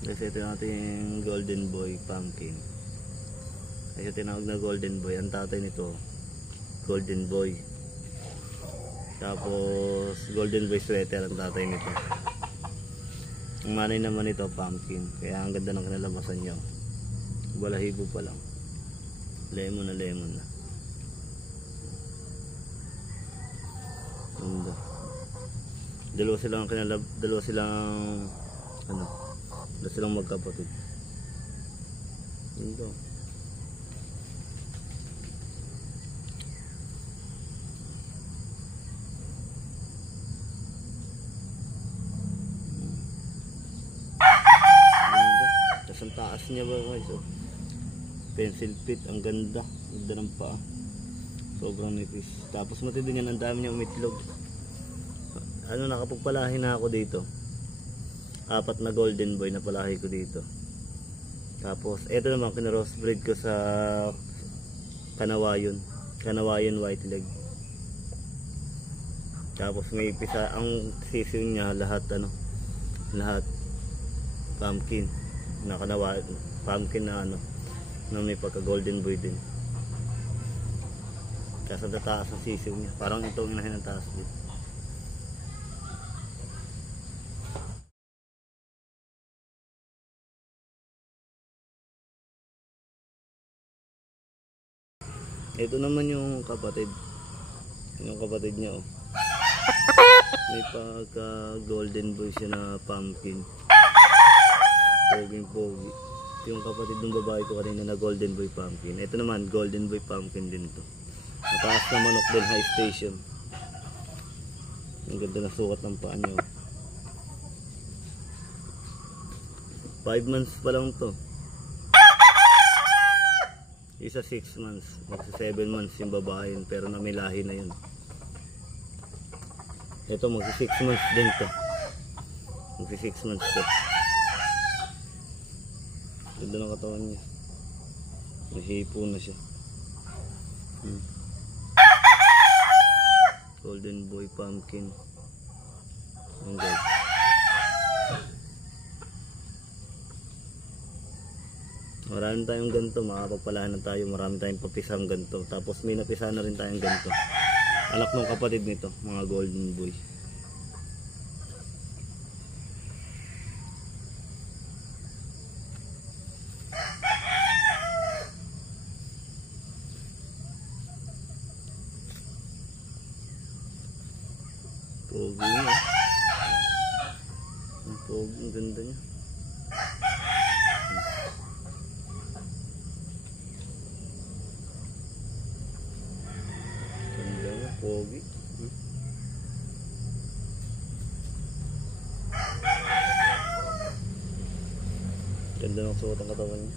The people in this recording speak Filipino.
Kasi ito yung ating golden boy pumpkin. Kasi tinawag na golden boy. Ang tatay nito golden boy. Tapos golden boy sweater ang tatay nito. Ang manay naman ito pumpkin. Kaya ang ganda ng kinalabasan nyo. Balahibo pa lang. Lemon na lemon na. Ganda. Dalawa silang magkapatid. Ganda. Tapos ang taas niya ba guys, oh. Pencil fit, ang ganda. Ganda ng paa. Sobrang nipis. Tapos matindingan, ang dami niya umitlog. Nakapagpalahi na ako dito. 4 na golden boy na palahi ko dito. Tapos eto naman kinarosbreed ko sa Kanawayon white leg. Tapos may pisa, ang sisiw niya lahat pumpkin na Kanawayon, pumpkin na na may pagka golden boy din. Kasi ang taas ang sisiw niya, parang itong inahin ang taas din. Ito naman yung kapatid niya, oh. May pagka golden boy siya na pumpkin. Poging pogi. Yung kapatid ng babae ko kanina na golden boy pumpkin. Ito naman golden boy pumpkin din to. Mataas na manok din, high station. Ang ganda na sukat ng paa niya, oh. 5 months pa lang to. Isa 6 months, magsa 7 months yung babae yun, pero may lahi na yun. Ito magsa 6 months din to. Magsa 6 months to. Ganda ng katawan niya. May hipo na siya. Golden boy pumpkin. Ang ganda. Marami tayong ganito, makapagpalahan na tayo, marami tayong papisang ganito. Tapos may napisa na rin tayong ganito. Anak ng kapatid nito, mga golden boy. Pogi niya. Ang pogi, ang ganda niya. Pogi. Ganda ng suot ang katawan niya.